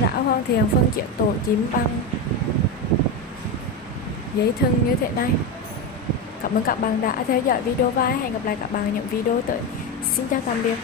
ta đã hoàn thiện phần chiếc tổ chim bằng giấy thừng như thế này. Cảm ơn các bạn đã theo dõi video và hẹn gặp lại các bạn ở những video tới. Xin chào tạm biệt.